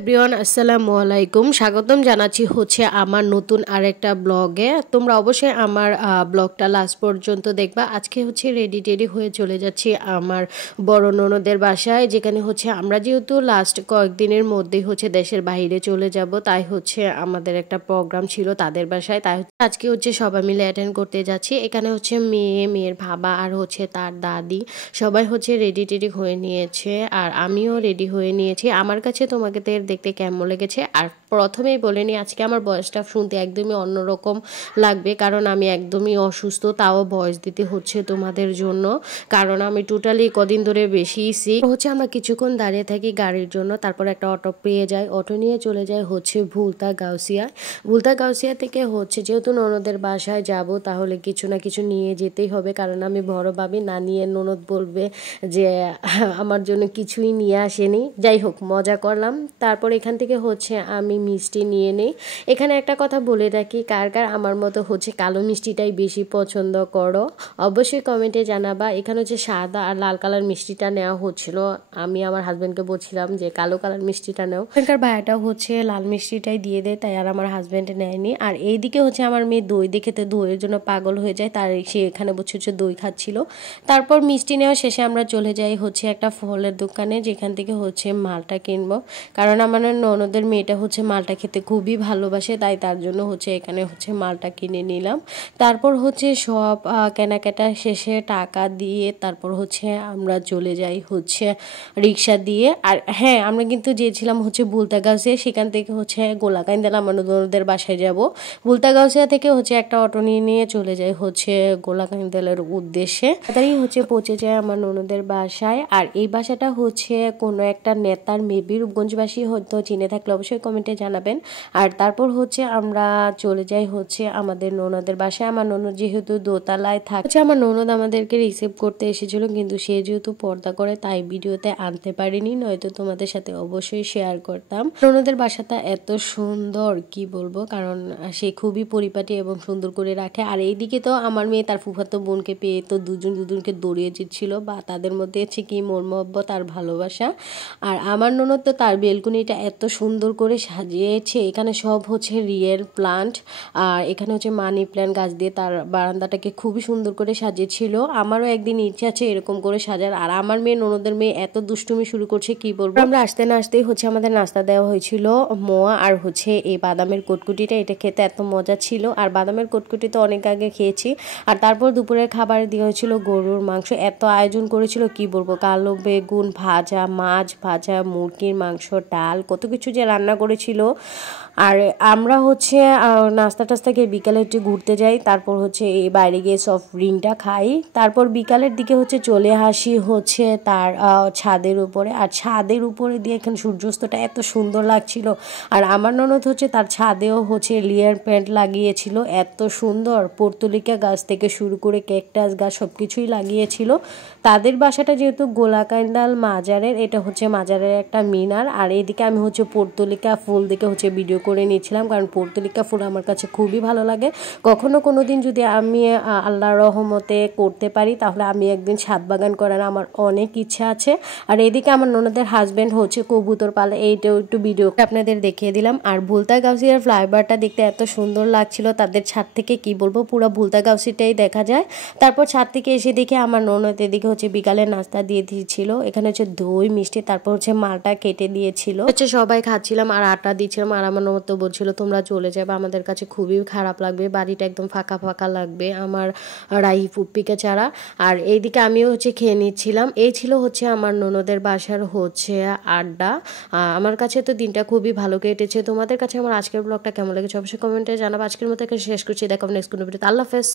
Everyone আসসালামু আলাইকুম। স্বাগতম জানাচ্ছি হচ্ছে আমার নতুন আরেকটা ব্লগে। তোমরা অবশ্যই আমার ব্লগটা লাস্ট পর্যন্ত দেখবা। আজকে হচ্ছে রেডি হয়ে চলে যাচ্ছি আমার বড় ননদের বাসায়, যেখানে হচ্ছে আমরা যেহেতু লাস্ট কয়েকদিনের মধ্যেই হচ্ছে দেশের বাইরে চলে যাব, তাই হচ্ছে আমাদের একটা প্রোগ্রাম ছিল তাদের বাসায়। তাই আজকে হচ্ছে সবাই মিলে অ্যাটেন্ড করতে যাচ্ছি। এখানে হচ্ছে মেয়ের বাবা আর হচ্ছে তার দাদি সবাই হচ্ছে রেডি হয়ে নিয়েছে, আর আমিও রেডি হয়ে নিয়েছি। আমার কাছে তোমাকে দেখতে কেমন লেগেছে? আর প্রথমেই বলে নিই, আজকে আমার ভয়েসটা শুনতে একদমই অন্যরকম লাগবে, কারণ আমি একদমই অসুস্থ, তাও ভয়েস দিতে হচ্ছে তোমাদের জন্য, কারণ আমি টোটালি কদিন ধরে বেশি সিক হচ্ছে। আমরা কিছুক্ষণ দাঁড়িয়ে থাকি গাড়ির জন্য, তারপর একটা অটো পেয়ে যাই, অটো নিয়ে চলে যায় হচ্ছে ভুলতা গাউসিয়া থেকে হচ্ছে, যেহেতু ননদের বাসায় যাব তাহলে কিছু না কিছু নিয়ে যেতেই হবে, কারণ আমি বড় ভাবি, না নিয়ে ননদ বলবে যে আমার জন্য কিছুই নিয়ে আসেনি। যাই হোক, মজা করলাম। তারপর এখান থেকে হচ্ছে আমি মিষ্টি নিয়ে নিই। এখানে একটা কথা বলে রাখি, কার আমার মতো হচ্ছে কালো মিষ্টিটাই বেশি পছন্দ করো অবশ্যই কমেন্টে জানাবা। এখানে হচ্ছে সাদা আর লাল কালার মিষ্টিটা নেওয়া হচ্ছিল। আমি আমার হাজব্যান্ডকে বলছিলাম যে কালো কালার মিষ্টিটা নেও, এখানকার ভাইয়াটা হচ্ছে লাল মিষ্টিটাই দিয়ে দেয়, তাই আর আমার হাজব্যান্ড নেয়নি। আর এইদিকে হচ্ছে আমার মেয়ে দই দেখে তো দইয়ের জন্য পাগল হয়ে যায়, তার সে এখানে বসে হচ্ছে দই খাচ্ছিল। তারপর মিষ্টি নেওয়া শেষে আমরা চলে যাই হচ্ছে একটা ফলের দোকানে, যেখান থেকে হচ্ছে মালটা কিনবো, কারণ আমার ননদের মেয়েটা হচ্ছে মালটা খেতে খুবই ভালোবাসে, তাই তার জন্য হচ্ছে এখানে হচ্ছে মালটা কিনে নিলাম। তারপর হচ্ছে সব কেনাকাটা শেষে টাকা দিয়ে তারপর হচ্ছে আমরা চলে যাই হচ্ছে রিক্সা দিয়ে। আর হ্যাঁ, আমরা কিন্তু যেছিলাম হচ্ছে বুলতাগাউসিয়া, সেখান থেকে হচ্ছে গোলাকাইন্দাল আমার ননদের বাসায় যাব। বুলতাগাউসিয়া থেকে হচ্ছে একটা অটো নিয়ে চলে যাই হচ্ছে গোলাকাইন্দালের উদ্দেশ্যে। তাড়াতাড়ি হচ্ছে পৌঁছে যায় আমার ননদের বাসায়। আর এই বাসাটা হচ্ছে কোনো একটা নেতার, মেবি রূপগঞ্জবাসী হয়তো চিনে থাকলে অবশ্যই কমেন্টে জানাবেন। আর তারপর হচ্ছে আমরা চলে যাই হচ্ছে আমাদের ননদের বাসায়। আমার ননদ যেহেতু দোতলায় থাকে, আমার ননদ আমাদেরকে রিসিভ করতে এসেছিল, কিন্তু সে যেহেতু পর্দা করে তাই ভিডিওতে আনতে পারিনি, নয়তো তোমাদের সাথে অবশ্যই শেয়ার করতাম। ননদের বাসাটা এত সুন্দর কি বলবো, কারণ সে খুবই পরিপাটি এবং সুন্দর করে রাখে। আর এইদিকে তো আমার মেয়ে তার ফুফাতো বোনকে পেয়ে তো দুজনকে দৌড়িয়ে দিচ্ছিল, বা তাদের মধ্যে হচ্ছে কি মোর মহব্বত আর ভালোবাসা। আর আমার ননদ তো তার বেলকুনিটা এত সুন্দর করে সাজিয়েছে, এখানে সব হচ্ছে রিয়েল প্লান্ট, আর এখানে হচ্ছে মানি প্ল্যান্ট গাছ দিয়ে তার বারান্দাটাকে খুবই সুন্দর করে সাজিয়েছিল। আমারও একদিন ইচ্ছে আছে এরকম করে সাজার। আর আমার মেয়ে, ননদের মেয়ে এত দুষ্টুমি শুরু করছে কি বলবো। আমরা আসতে না আসতেই হচ্ছে আমাদের নাস্তা দেওয়া হয়েছিল মোয়া আর হচ্ছে এই বাদামের কটকুটিটা, এটা খেতে এত মজা ছিল। আর বাদামের কটকুটি তো অনেক আগে খেয়েছি। আর তারপর দুপুরের খাবার দেওয়া হয়েছিল গরুর মাংস, এত আয়োজন করেছিল কি বলবো, কালো বেগুন ভাজা, মাছ ভাজা, মুরগির মাংস, ডাল, কত কিছু যে রান্না করেছিল। আর আমরা হচ্ছে নাস্তা টাস্তা খেয়ে বিকালে হচ্ছে ঘুরতে যাই, তারপর হচ্ছে এই বাইরে গিয়ে সফট ড্রিঙ্কটা খাই। তারপর বিকালের দিকে হচ্ছে চলে আসি হচ্ছে তার ছাদের উপরে। আর ছাদের উপরে দিয়ে এখানে সূর্যাস্তটা এত সুন্দর লাগছিল। আর আমার ননদ হচ্ছে তার ছাদেও হচ্ছে লেয়ার প্যান্ট লাগিয়েছিল, এত সুন্দর, পর্তুলিকা গাছ থেকে শুরু করে ক্যাকটাস গাছ সব কিছুই লাগিয়েছিল। তাদের বাসাটা যেহেতু গোলাকাইন্দাল মাজারের, এটা হচ্ছে মাজারের একটা মিনার। আর এইদিকে আমি হচ্ছে পর্তুলিকা ফুল দেখে হচ্ছে ভিডিও করে নিয়েছিলাম, কারণ পর্তুলিকা ফুল আমার কাছে খুবই ভালো লাগে। কোনো দিন যদি আমি আল্লাহর রহমতে করতে পারি, তাহলে আমি একদিন ছাদ বাগান করার আমার অনেক ইচ্ছা আছে। আর এদিকে আমার ননদের হাজব্যান্ড হচ্ছে কবুতর পালে, এইটাও একটু ভিডিও আপনাদের দেখিয়ে দিলাম। আর বুলতাগাউসিয়ার ফ্লাইওভারটা দেখতে এত সুন্দর লাগছিল, তাদের ছাদ থেকে কি বলবো, পুরো বুলতাগাউসিটাই দেখা যায়। তারপর ছাদ থেকে এসে দেখে আমার ননদ এদিকে হচ্ছে বিকালে নাস্তা দিয়ে দিয়েছিল, এখানে হচ্ছে দই মিষ্টি, তারপর হচ্ছে মালটা কেটে দিয়েছিল, হচ্ছে সবাই খাচ্ছিলাম আর আটা দিচ্ছিলাম। আর আমার ননদ তো বলছিল তোমরা চলে যাবে, আমাদের কাছে খুবই খারাপ লাগবে, বাড়িটা একদম ফাঁকা লাগবে আমার রাহি ফুপ্পিকে ছাড়া। আর এইদিকে আমিও হচ্ছে খেয়ে নিচ্ছিলাম। এই ছিল হচ্ছে আমার ননদের বাসার হচ্ছে আড্ডা। আমার কাছে তো দিনটা খুবই ভালো কেটেছে। তোমাদের কাছে আমার আজকের ব্লগটা কেমন লেগেছে অবশ্যই কমেন্টে জানাবো। আজকের মতো এখানে শেষ করছি, দেখা নেক্সট কোনো ভিডিওতে। আল্লাহ হাফেজ।